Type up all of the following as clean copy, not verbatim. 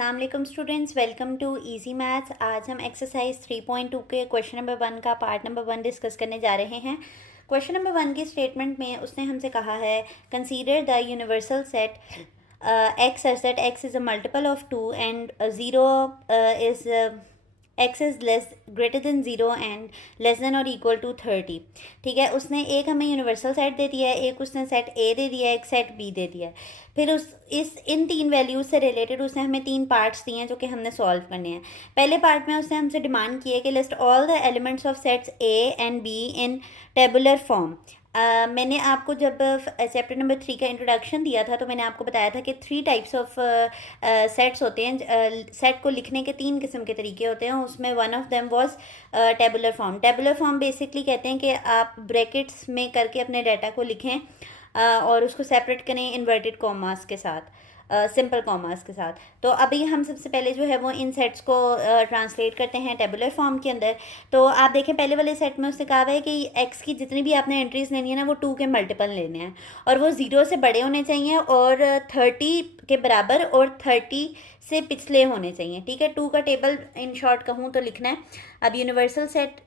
अस्सलाम वालेकुम students, welcome to easy maths. आज हम एक्सरसाइज 3.2 के क्वेश्चन नंबर 1 का पार्ट नंबर 1 डिस्कस करने जा रहे हैं। क्वेश्चन नंबर 1 की स्टेटमेंट में उसने हमसे कहा है consider the universal set x such that x is a multiple of 2 and 0 is x is less greater than 0 and less than और इक्वल टू 30। ठीक है, उसने एक हमें यूनिवर्सल सेट दे दिया है, एक उसने सेट ए दे दिया है, एक सेट बी दे दिया है। फिर इन तीन वैल्यूज से रिलेटेड उसने हमें तीन पार्ट्स दिए हैं जो कि हमने सॉल्व करने हैं। पहले पार्ट में उसने हमसे डिमांड की है कि list all the elements of sets A and be in tabular form. मैंने आपको जब चैप्टर नंबर 3 का इंट्रोडक्शन दिया था तो मैंने आपको बताया था कि 3 टाइप्स ऑफ सेट्स होते हैं। सेट को लिखने के 3 किस्म के तरीके होते हैं, उसमें one of them was tabular form. Tabular form basically कहते हैं कि आप ब्रैकेट्स में करके अपने डाटा को लिखें और उसको सेपरेट करें इन्वर्टेड कॉमास के साथ, सिंपल कॉमास के साथ। तो अभी हम सबसे पहले जो है वो इन सेट्स को ट्रांसलेट करते हैं टेबुलर फॉर्म के अंदर। तो आप देखें पहले वाले सेट में उसने कहा है कि एक्स की जितनी भी आपने एंट्रीज लेनी है ना वो 2 के मल्टीपल लेने हैं और वो 0 से बड़े होने चाहिए और 30 के बराबर और 30 से पिछले होने चाहिए। ठीक है, 2 का टेबल इन शॉर्ट कहूँ तो लिखना है। अब यूनिवर्सल सेट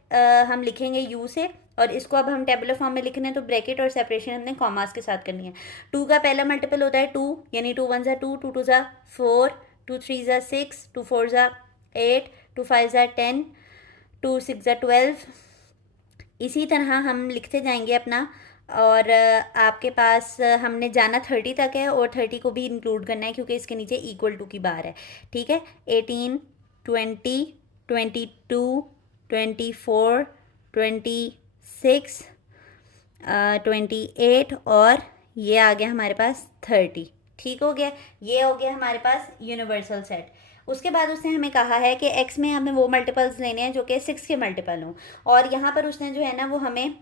हम लिखेंगे यू से और इसको अब हम टेबुलर फॉर्म में लिखना है तो ब्रैकेट और सेपरेशन हमने कॉमास के साथ करनी है। 2 का पहला मल्टीपल होता है 2, यानी 2 1 2, 2 2 4, 2 3 6, 2 4 8, 2 5 10, 2 6 12। इसी तरह हम लिखते जाएंगे अपना और आपके पास हमने जाना 30 तक है और 30 को भी इंक्लूड करना है क्योंकि इसके नीचे इक्वल टू की बार है। ठीक है, 18, 20, 22, 24, 26, 28 और ये आ गया हमारे पास 30। ठीक हो गया, ये हो गया हमारे पास यूनिवर्सल सेट। उसके बाद उसने हमें कहा है कि x में हमें वो मल्टीपल्स लेने हैं जो कि 6 के मल्टीपल हों और यहाँ पर उसने जो है ना वो हमें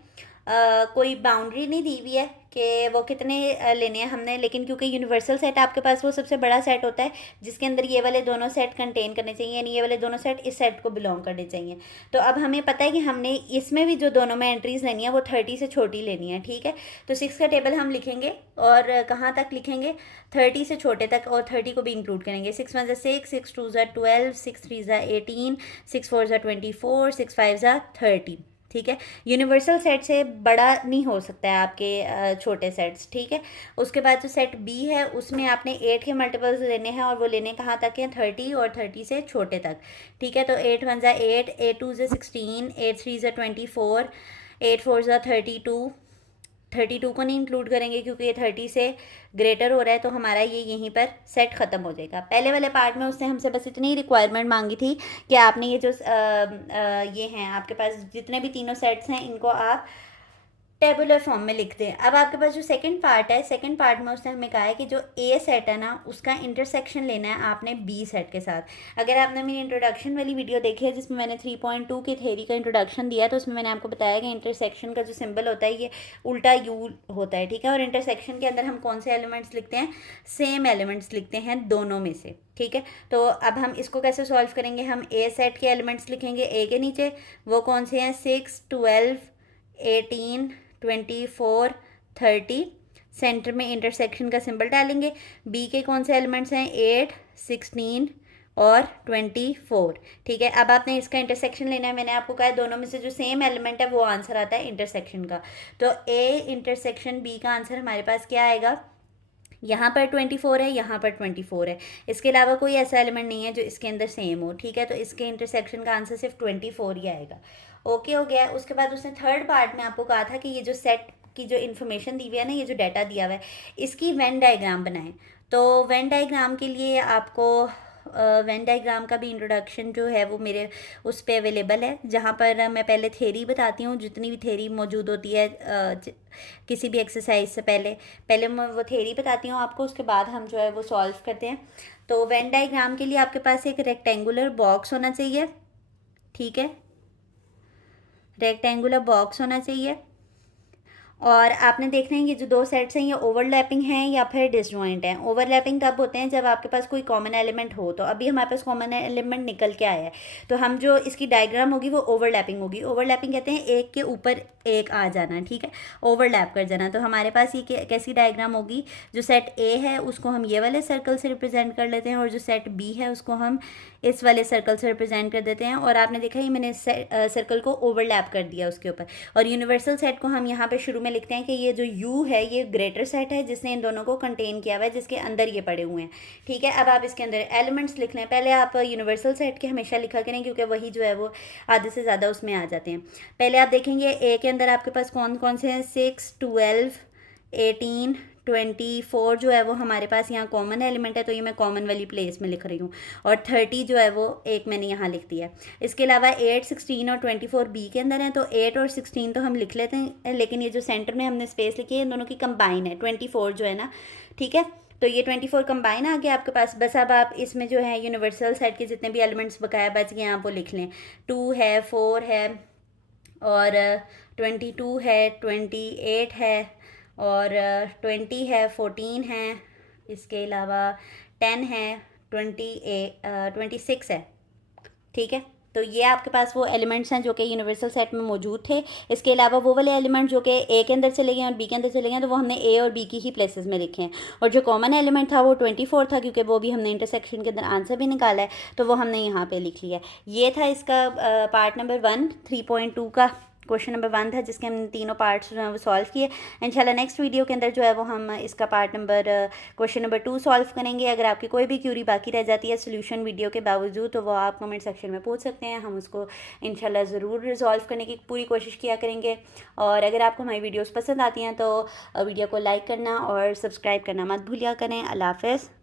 कोई बाउंड्री नहीं दी हुई है कि वो कितने लेने हैं हमने, लेकिन क्योंकि यूनिवर्सल सेट आपके पास वो सबसे बड़ा सेट होता है जिसके अंदर ये वाले दोनों सेट कंटेन करने चाहिए, यानी ये वाले दोनों सेट इस सेट को बिलोंग करने चाहिए। तो अब हमें पता है कि हमने इसमें भी जो दोनों में एंट्रीज लेनी है वो 30 से छोटी लेनी है। ठीक है, तो 6 का टेबल हम लिखेंगे और कहाँ तक लिखेंगे, 30 से छोटे तक और 30 को भी इंक्लूड करेंगे। 6 1 6, 6 2 12, 6 3 18, 6 4 24, 6 5 30। ठीक है, यूनिवर्सल सेट से बड़ा नहीं हो सकता है आपके छोटे सेट्स। ठीक है, उसके बाद जो सेट बी है उसमें आपने 8 के मल्टीपल्स लेने हैं और वो लेने कहाँ तक हैं, 30 और 30 से छोटे तक। ठीक है, तो 8 1 8, 8 2 16, 8 3 24, 8 4 32। 32 को नहीं इंक्लूड करेंगे क्योंकि ये 30 से ग्रेटर हो रहा है तो हमारा ये यहीं पर सेट ख़त्म हो जाएगा। पहले वाले पार्ट में उसने हमसे बस इतनी रिक्वायरमेंट मांगी थी कि आपने ये जो ये हैं आपके पास जितने भी तीनों सेट्स हैं इनको आप टेबुलर फॉर्म में लिखते हैं। अब आपके पास जो सेकंड पार्ट है, सेकंड पार्ट में उसने हमें कहा है कि जो ए सेट है ना उसका इंटरसेक्शन लेना है आपने बी सेट के साथ। अगर आपने मेरी इंट्रोडक्शन वाली वीडियो देखी है जिसमें मैंने 3.2 की थ्योरी का इंट्रोडक्शन दिया तो उसमें मैंने आपको बताया कि इंटरसेक्शन का जो सिंबल होता है ये उल्टा यू होता है। ठीक है, और इंटरसेक्शन के अंदर हम कौन से एलिमेंट्स लिखते हैं, सेम एलिमेंट्स लिखते हैं दोनों में से। ठीक है, तो अब हम इसको कैसे सॉल्व करेंगे, हम ए सेट के एलिमेंट्स लिखेंगे ए के नीचे, वो कौन से हैं 6 12 18 24 30। सेंटर में इंटरसेक्शन का सिंबल डालेंगे। बी के कौन से एलिमेंट्स हैं 8 16 और 24। ठीक है, अब आपने इसका इंटरसेक्शन लेना है। मैंने आपको कहा है दोनों में से जो सेम एलिमेंट है वो आंसर आता है इंटरसेक्शन का। तो ए इंटरसेक्शन बी का आंसर हमारे पास क्या आएगा, यहाँ पर 24 है, यहाँ पर 24 है। इसके अलावा कोई ऐसा एलिमेंट नहीं है जो इसके अंदर सेम हो। ठीक है, तो इसके इंटरसेक्शन का आंसर सिर्फ 24 ही आएगा। ओके हो गया। उसके बाद उसने थर्ड पार्ट में आपको कहा था कि ये जो सेट की जो इन्फॉर्मेशन दी हुई है ना, ये जो डाटा दिया हुआ है इसकी वेन डायग्राम बनाएं। तो वेन डायग्राम के लिए आपको वेन डायग्राम का भी इंट्रोडक्शन जो है वो मेरे उस पर अवेलेबल है, जहाँ पर मैं पहले थ्योरी बताती हूँ, जितनी भी थ्योरी मौजूद होती है किसी भी एक्सरसाइज से पहले पहले मैं वो थ्योरी बताती हूँ आपको, उसके बाद हम जो है वो सॉल्व करते हैं। तो वेन डायग्राम के लिए आपके पास एक रेक्टेंगुलर बॉक्स होना चाहिए। ठीक है, रेक्टेंगुलर बॉक्स होना चाहिए और आपने देखना है ये जो दो सेट्स हैं ये ओवरलैपिंग हैं या फिर डिसजॉइंट हैं। ओवरलैपिंग तब होते हैं जब आपके पास कोई कॉमन एलिमेंट हो। तो अभी हमारे पास कॉमन एलिमेंट निकल के आया है, तो हम जो इसकी डायग्राम होगी वो ओवरलैपिंग होगी। ओवरलैपिंग कहते हैं एक के ऊपर एक आ जाना, ठीक है, ओवरलैप कर जाना। तो हमारे पास ये कैसी डायग्राम होगी, जो सेट ए है उसको हम ये वाले सर्कल से रिप्रेजेंट कर लेते हैं और जो सेट बी है उसको हम इस वाले सर्कल से रिप्रेजेंट कर देते हैं। और आपने देखा ये मैंने सर्कल को ओवरलैप कर दिया उसके ऊपर। और यूनिवर्सल सेट को हम यहाँ पे शुरू में लिखते हैं कि ये जो यू है ये ग्रेटर सेट है जिसने इन दोनों को कंटेन किया हुआ है, जिसके अंदर ये पड़े हुए हैं, ठीक है। अब आप इसके अंदर एलिमेंट्स लिख लें। पहले आप यूनिवर्सल सेट के हमेशा लिखा करें क्योंकि वही जो है वो आधे से ज़्यादा उसमें आ जाते हैं। पहले आप देखेंगे ए के अंदर आपके पास कौन कौन से हैं, 6, 12, 18, 24 जो है वो हमारे पास यहाँ कॉमन एलिमेंट है, तो ये मैं कॉमन वाली प्लेस में लिख रही हूँ। और 30 जो है वो एक मैंने यहाँ लिख दिया है। इसके अलावा 8, 16 और 24 बी के अंदर हैं, तो 8 और 16 तो हम लिख लेते हैं, लेकिन ये जो सेंटर में हमने स्पेस लिखी है इन दोनों की कंबाइन है, 24 जो है ना, ठीक है। तो ये 24 कंबाइन आ गया आपके पास। बस अब आप इसमें जो है यूनिवर्सल सेट के जितने भी एलिमेंट्स बकाया बच गए आप वो लिख लें। 2 है, 4 है और 22 है, 28 है और 20 है, 14 है, इसके अलावा 10 है, 26 है, ठीक है। तो ये आपके पास वो एलिमेंट्स हैं जो कि यूनिवर्सल सेट में मौजूद थे। इसके अलावा वो वाले एलिमेंट जो कि ए के अंदर चले गए और बी के अंदर चले गए, तो वो हमने ए और बी की ही प्लेसेस में लिखे हैं। और जो कॉमन एलिमेंट था वो 24 था, क्योंकि वो भी हमने इंटरसेक्शन के अंदर आंसर भी निकाला है, तो वो हमने यहाँ पे लिख लिया। ये था इसका पार्ट नंबर 1 3.2 का क्वेश्चन नंबर 1 था, जिसके हमने तीनों पार्ट्स जो हैं वो सॉल्व किए। इंशाल्लाह नेक्स्ट वीडियो के अंदर जो है वो हम इसका part number question number 2 solve करेंगे। अगर आपकी कोई भी क्यूरी बाकी रह जाती है सोल्यूशन वीडियो के बावजूद, तो वो आप कमेंट सेक्शन में पूछ सकते हैं, हम उसको इंशाल्लाह ज़रूर रिजॉल्व करने की पूरी कोशिश किया करेंगे। और अगर आपको हमारी वीडियोज़ पसंद आती हैं तो वीडियो को लाइक करना और सब्सक्राइब करना मत भूलिया करें। अल्लाह हाफ़िज़।